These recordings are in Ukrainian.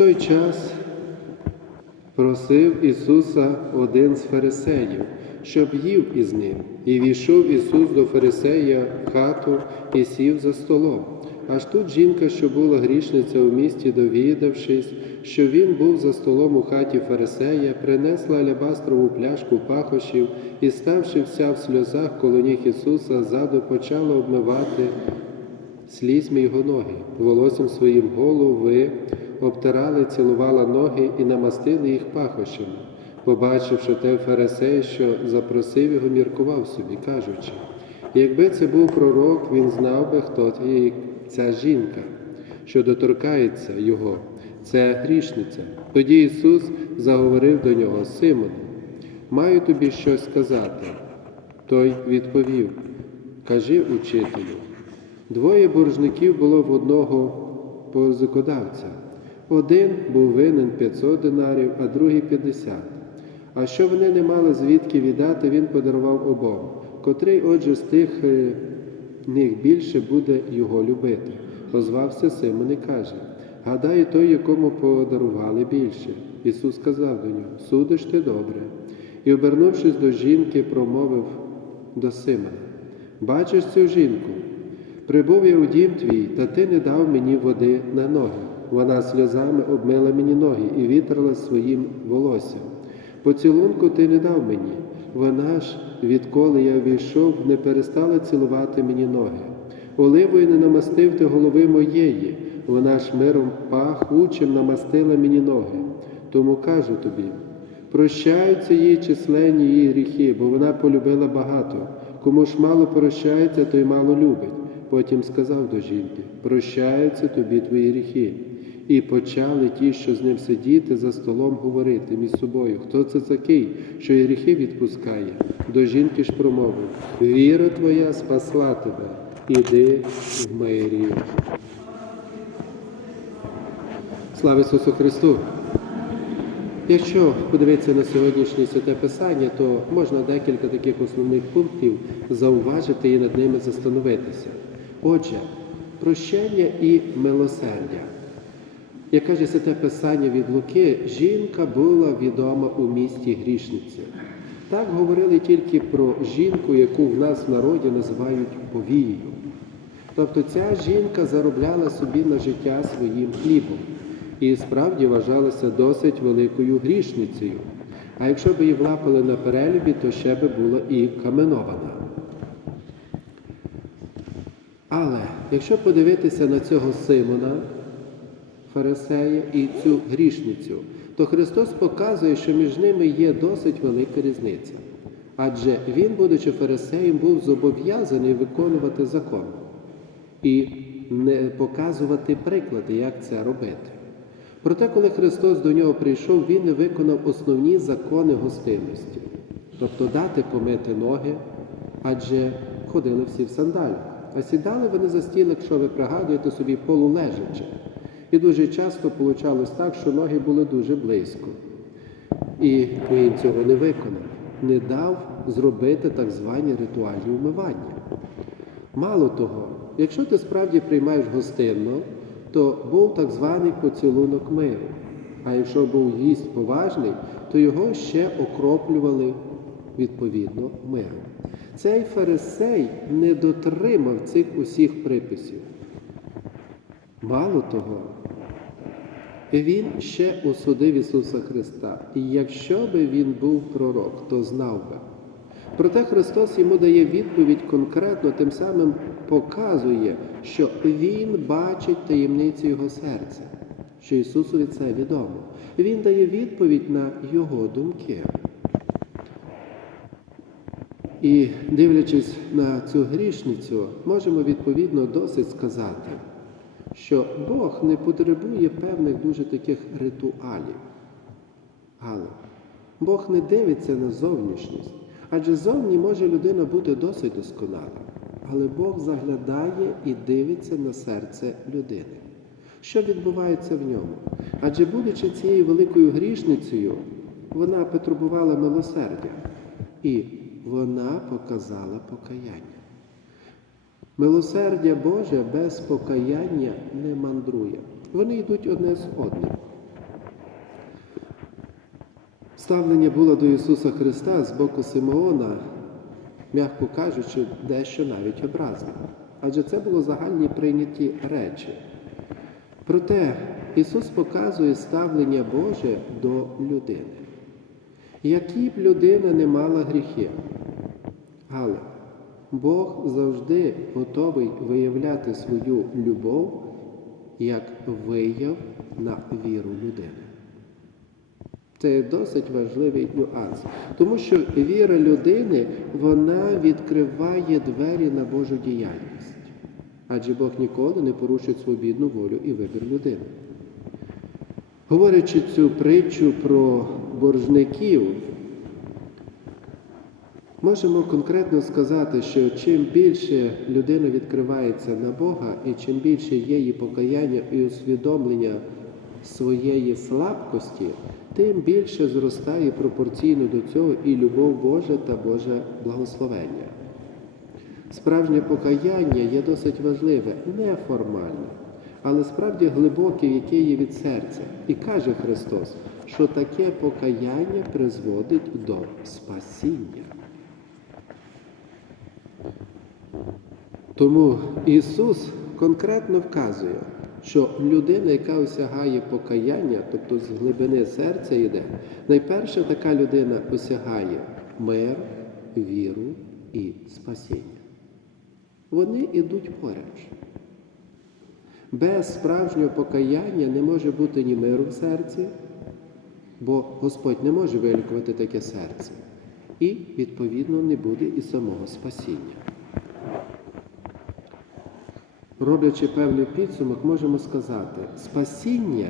той час просив Ісуса один з фарисеїв, щоб їв із ним. І війшов Ісус до фарисея в хату і сів за столом. Аж тут жінка, що була грішниця у місті, довідавшись, що він був за столом у хаті фарисея, принесла алябастрову пляшку пахощів і, ставши вся в сльозах коло ніг Ісуса, ззаду почала обмивати слізьми його ноги, волоссям своїм голову ви обтирали, цілувала ноги і намастили їх пахощами. Побачивши те фарисей, що запросив його, міркував собі, кажучи, якби це був пророк, він знав би, хто є ця жінка, що доторкається його, це грішниця. Тоді Ісус заговорив до нього, Симоне, маю тобі щось сказати. Той відповів, кажи учителю. Двоє боржників було в одного позикодавця. Один був винен 500 динарів, а другий 50. А що вони не мали звідки віддати, він подарував обом. Котрий, отже, з тих е, них більше буде його любити. Озвався Симон і каже: Гадаю, той, якому подарували більше. Ісус сказав до нього: Судиш ти добре. І, обернувшись до жінки, промовив до Симона: Бачиш цю жінку? Прибув я у дім твій, та ти не дав мені води на ноги. Вона сльозами обмила мені ноги і вітрила своїм волоссям. Поцілунку ти не дав мені. Вона ж, відколи я війшов, не перестала цілувати мені ноги. Оливою не намастив ти голови моєї, вона ж миром пахучим намастила мені ноги. Тому кажу тобі: прощаються їй численні її гріхи, бо вона полюбила багато. Кому ж мало прощається, той мало любить. Потім сказав до жінки: Прощаються тобі твої гріхи. І почали ті, що з ним сидіти за столом, говорити між собою, хто це такий, що і гріхи відпускає. До жінки ж промовив: Віра твоя спасла тебе, іди в мирі. Слава Ісусу Христу! Якщо подивитися на сьогоднішнє святе Писання, то можна декілька таких основних пунктів зауважити і над ними застановитися. Отже, прощення і милосердя. Як каже святе Писання від Луки, жінка була відома у місті грішниці. Так говорили тільки про жінку, яку в нас в народі називають повією. Тобто ця жінка заробляла собі на життя своїм хлібом і справді вважалася досить великою грішницею. А якщо б її влапили на перелюбі, то ще би була і каменована. Але якщо подивитися на цього Симона, Фарисея і цю грішницю, то Христос показує, що між ними є досить велика різниця. Адже він, будучи фарисеєм, був зобов'язаний виконувати закон і не показувати приклади, як це робити. Проте, коли Христос до нього прийшов, Він не виконав основні закони гостинності, тобто дати помити ноги, адже ходили всі в сандалях, а сідали вони за стіл, якщо ви пригадуєте собі полулежачи. І дуже часто получалось так, що ноги були дуже близько. І він цього не виконав, не дав зробити так звані ритуальні вмивання. Мало того, якщо ти справді приймаєш гостинно, то був так званий поцілунок миру. А якщо був гість поважний, то його ще окроплювали відповідно миром. Цей фарисей не дотримав цих усіх приписів. Мало того, він ще осудив Ісуса Христа. І якщо би він був пророк, то знав би. Проте Христос йому дає відповідь конкретно, тим самим показує, що Він бачить таємницю його серця, що Ісусові це відомо. Він дає відповідь на Його думки. І дивлячись на цю грішницю, можемо відповідно досить сказати, що Бог не потребує певних дуже таких ритуалів. Але Бог не дивиться на зовнішність. Адже зовні може людина бути досить досконала, але Бог заглядає і дивиться на серце людини. Що відбувається в ньому? Адже, будучи цією великою грішницею, вона потребувала милосердя, і вона показала покаяння. Милосердя Боже без покаяння не мандрує. Вони йдуть одне з одним. ставлення було до Ісуса Христа з боку Симеона, м'яко кажучи, дещо навіть образливо. Адже це було загальні прийняті речі. Проте Ісус показує ставлення Боже до людини. Які б людина не мала гріхів, але Бог завжди готовий виявляти свою любов як вияв на віру людини. Це досить важливий нюанс, тому що віра людини вона відкриває двері на Божу діяльність. Адже Бог ніколи не порушить свобідну волю і вибір людини. Говорячи цю притчу про боржників, можемо конкретно сказати, що чим більше людина відкривається на Бога, і чим більше є її покаяння і усвідомлення своєї слабкості, тим більше зростає пропорційно до цього і любов Божа та Боже благословення. Справжнє покаяння є досить важливе, неформальне, але справді глибоке, яке є від серця. І каже Христос, що таке покаяння призводить до спасіння. Тому Ісус конкретно вказує, що людина, яка осягає покаяння, тобто з глибини серця йде, найперше така людина осягає мир, віру і спасіння. Вони йдуть поруч. Без справжнього покаяння не може бути ні миру в серці, бо Господь не може вилікувати таке серце. І, відповідно, не буде і самого спасіння. Роблячи певний підсумок, можемо сказати, спасіння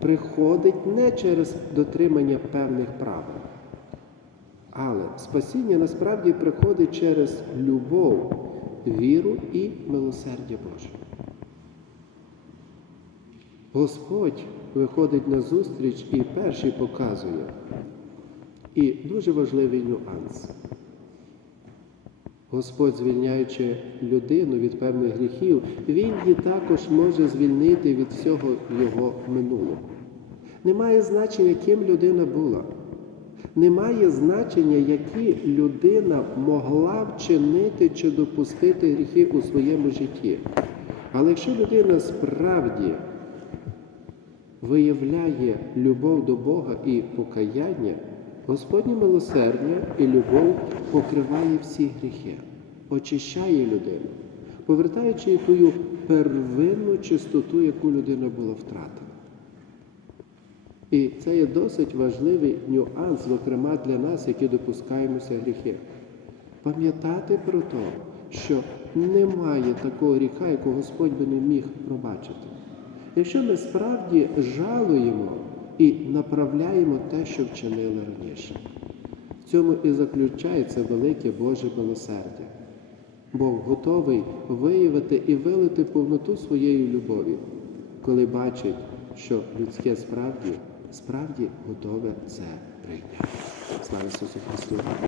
приходить не через дотримання певних правил, але спасіння насправді приходить через любов, віру і милосердя Боже. Господь виходить на зустріч і перший показує. І дуже важливий нюанс. Господь, звільняючи людину від певних гріхів, Він її також може звільнити від всього його минулого. Немає значення, ким людина була. Немає значення, які людина могла вчинити чи допустити гріхи у своєму житті. Але якщо людина справді виявляє любов до Бога і покаяння, Господнє милосердя і любов покриває всі гріхи, очищає людину, повертаючи тую первинну чистоту, яку людина була втратила. І це є досить важливий нюанс, зокрема для нас, які допускаємося гріхи. Пам'ятати про те, що немає такого гріха, якого Господь би не міг пробачити. Якщо ми справді жалуємо і направляємо те, що вчинили раніше, в цьому і заключається велике Боже милосердя. Бог готовий виявити і вилити повноту своєї любові, коли бачить, що людське справді, справді готове це прийняти. Слава Ісусу Христу!